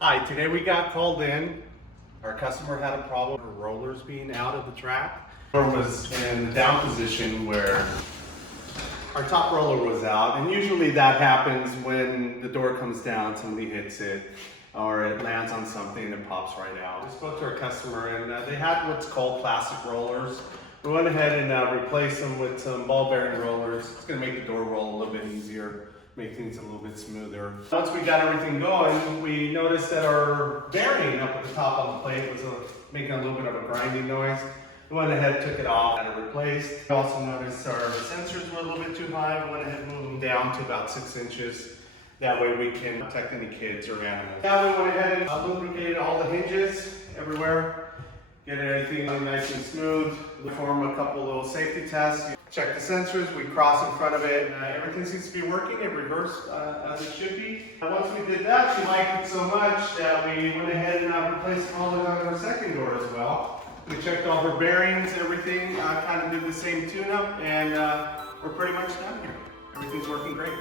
Hi, today we got called in. Our customer had a problem with her rollers being out of the track. Or was in the down position where our top roller was out, and usually that happens when the door comes down, somebody hits it, or it lands on something and pops right out. We spoke to our customer and they had what's called plastic rollers. We went ahead and replaced them with some ball bearing rollers. It's gonna make the door roll a little bit easier, make things a little bit smoother. Once we got everything going, we noticed that our bearing up at the top on the plate was making a little bit of a grinding noise. We went ahead, took it off, had it replaced. We also noticed our sensors were a little bit too high. We went ahead and moved them down to about 6 inches. That way we can protect any kids or animals. Now we went ahead and lubricated all the hinges everywhere. Get everything nice and smooth. We perform a couple little safety tests. Check the sensors, we cross in front of it. Everything seems to be working. It reversed as it should be. Once we did that, she liked it so much that we went ahead and replaced all of our second door as well. We checked all her bearings, everything, kind of did the same tune-up, and we're pretty much done here. Everything's working great.